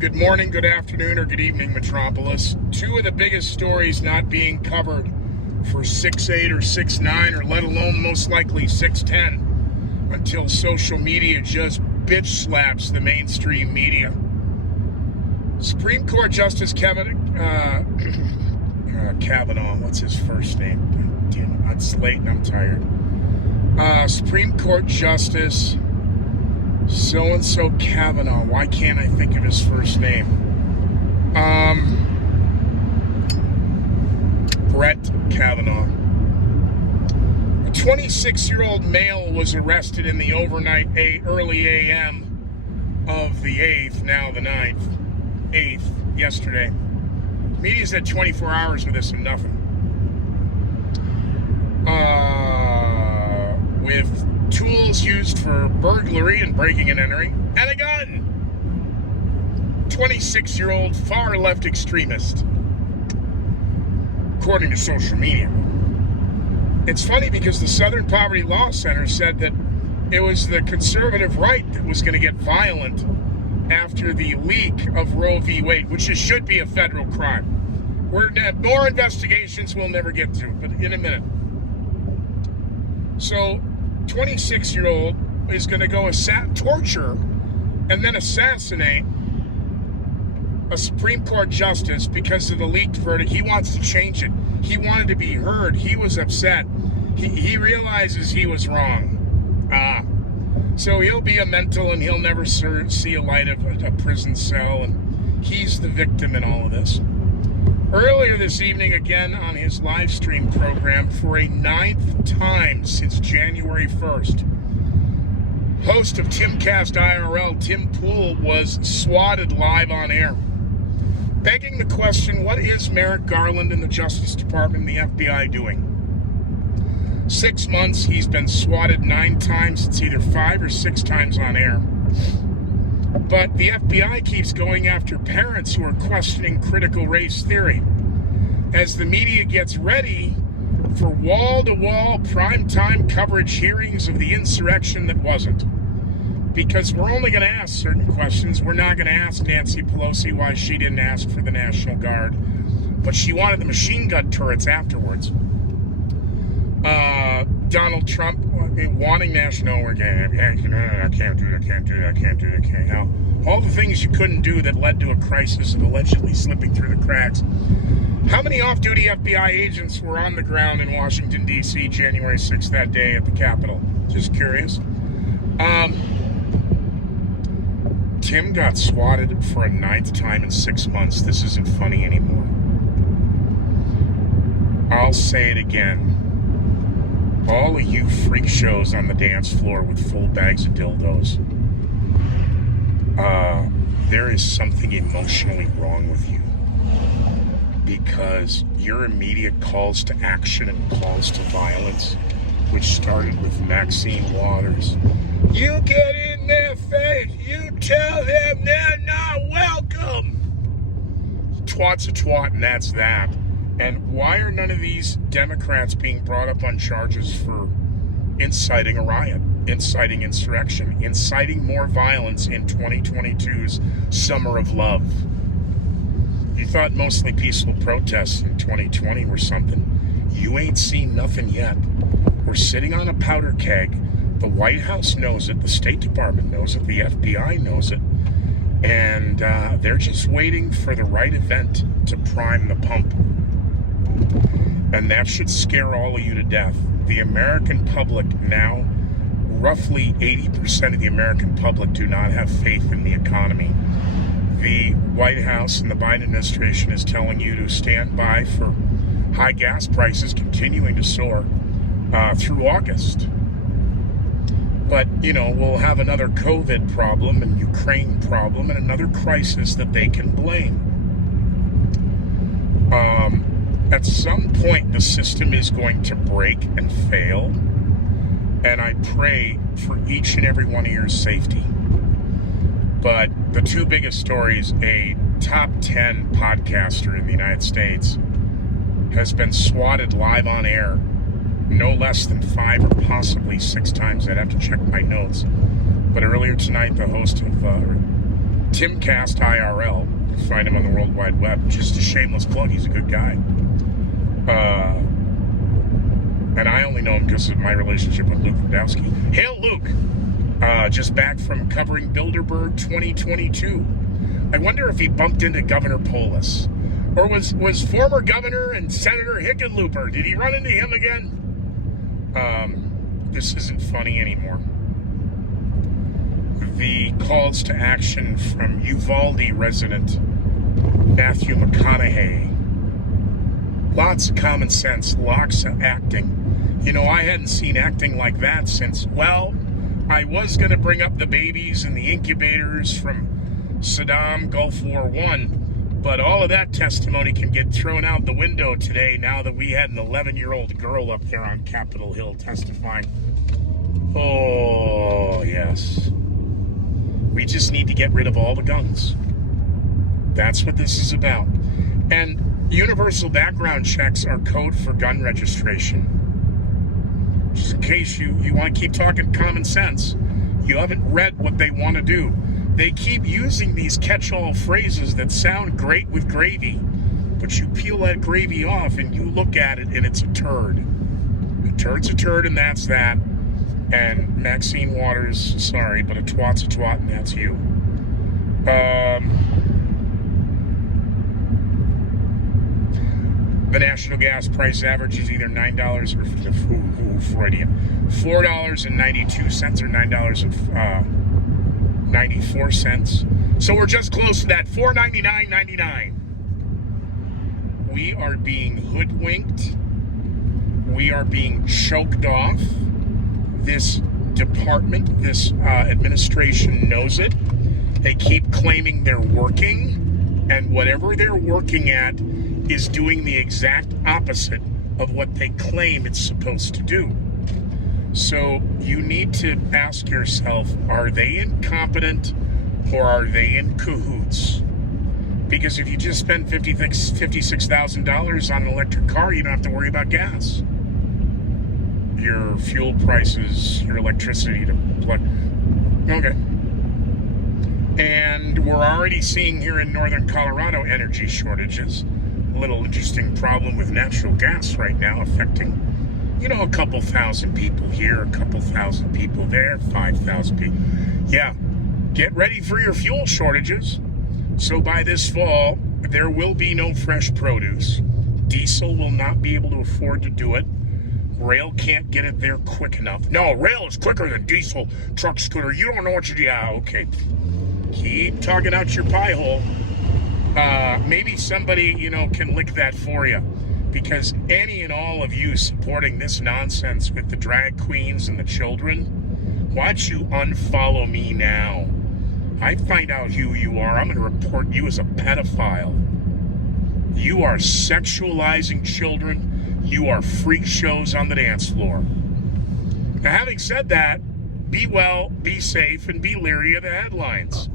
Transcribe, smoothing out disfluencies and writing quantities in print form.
good morning, good afternoon, or good evening, Metropolis. Two of the biggest stories not being covered for 6'8 or 6'9, or let alone most likely 6'10, until social media just bitch slaps the mainstream media. Supreme Court Justice Kavanaugh, what's his first name? Damn it, I'm late and I'm tired. Supreme Court Justice so-and-so Kavanaugh. Why can't I think of his first name? Brett Kavanaugh. A 26-year-old male was arrested in the overnight early a.m. of the 8th, now the 8th, yesterday. Media's had 24 hours with this and nothing. With tools used for burglary and breaking and entering, and a gun. 26-year-old far-left extremist, according to social media. It's funny because the Southern Poverty Law Center said that it was the conservative right that was going to get violent after the leak of Roe V Wade, which should be a federal crime. More investigations we'll never get to, but in a minute. So, 26-year-old is going to go torture and then assassinate a Supreme Court justice because of the leaked verdict. He wants to change it. He wanted to be heard. He was upset. He realizes he was wrong. So he'll be a mental and he'll never see a light of a prison cell, and he's the victim in all of this. Earlier this evening, again on his live stream program for a 9th time since January 1st, host of Timcast IRL, Tim Pool, was swatted live on air, begging the question, what is Merrick Garland and the Justice Department and the FBI doing? 6 months, he's been swatted 9 times. It's either 5 or 6 times on air. But the FBI keeps going after parents who are questioning critical race theory as the media gets ready for wall-to-wall primetime coverage hearings of the insurrection that wasn't. Because we're only going to ask certain questions. We're not going to ask Nancy Pelosi why she didn't ask for the National Guard, but she wanted the machine gun turrets afterwards. Donald Trump wanting national, I can't do that. Now, all the things you couldn't do that led to a crisis and allegedly slipping through the cracks. How many off-duty FBI agents were on the ground in Washington, D.C. January 6th that day at the Capitol? Just curious. Tim got swatted for a 9th time in 6 months. This isn't funny anymore. I'll say it again. All of you freak shows on the dance floor with full bags of dildos, there is something emotionally wrong with you, because your immediate calls to action and calls to violence, which started with Maxine Waters. You get in their face, you tell them they're not welcome. Twat's a twat, and that's that. And why are none of these Democrats being brought up on charges for inciting a riot, inciting insurrection, inciting more violence in 2022's Summer of Love? You thought mostly peaceful protests in 2020 were something. You ain't seen nothing yet. We're sitting on a powder keg. The White House knows it. The State Department knows it. The FBI knows it. And they're just waiting for the right event to prime the pump. And that should scare all of you to death. The American public now, roughly 80% of the American public do not have faith in the economy. The White House and the Biden administration is telling you to stand by for high gas prices continuing to soar through August. But, we'll have another COVID problem and Ukraine problem and another crisis that they can blame. At some point, the system is going to break and fail, and I pray for each and every one of your safety. But the two biggest stories, a top 10 podcaster in the United States has been swatted live on air no less than 5 or possibly 6 times. I'd have to check my notes. But earlier tonight, the host of Timcast IRL. You can find him on the World Wide Web. Just a shameless plug. He's a good guy. And I only know him because of my relationship with Luke Rudowski. Hail, Luke. Just back from covering Bilderberg 2022. I wonder if he bumped into Governor Polis. Or was former Governor and Senator Hickenlooper, did he run into him again? This isn't funny anymore. The calls to action from Uvalde resident Matthew McConaughey. Lots of common sense, lots of acting. You know, I hadn't seen acting like that since, well, I was going to bring up the babies and the incubators from Saddam Gulf War I, but all of that testimony can get thrown out the window today now that we had an 11-year-old girl up there on Capitol Hill testifying. Oh, yes. We just need to get rid of all the guns. That's what this is about. And universal background checks are code for gun registration. Just in case you want to keep talking common sense, you haven't read what they want to do. They keep using these catch-all phrases that sound great with gravy, but you peel that gravy off and you look at it and it's a turd. A turd's a turd and that's that. And Maxine Waters, sorry, but a twat's a twat and that's you. The national gas price average is either $9 or $4.92 or $9.94. So we're just close to that $4.99.99. We are being hoodwinked. We are being choked off. This department, this administration knows it. They keep claiming they're working, and whatever they're working at is doing the exact opposite of what they claim it's supposed to do. So you need to ask yourself, are they incompetent or are they in cahoots? Because if you just spend $56,000 on an electric car, you don't have to worry about gas. Your fuel prices, your electricity to plug. Okay. And we're already seeing here in northern Colorado energy shortages. A little interesting problem with natural gas right now affecting, a couple thousand people here, a couple thousand people there, 5,000 people. Yeah. Get ready for your fuel shortages. So by this fall, there will be no fresh produce. Diesel will not be able to afford to do it. Rail can't get it there quick enough. No, rail is quicker than diesel, truck, scooter. You don't know what you do. Yeah, okay. Keep talking out your pie hole. Maybe somebody, can lick that for you. Because any and all of you supporting this nonsense with the drag queens and the children, why don't you unfollow me now? I find out who you are. I'm going to report you as a pedophile. You are sexualizing children. You are freak shows on the dance floor. Now, having said that, be well, be safe, and be leery of the headlines.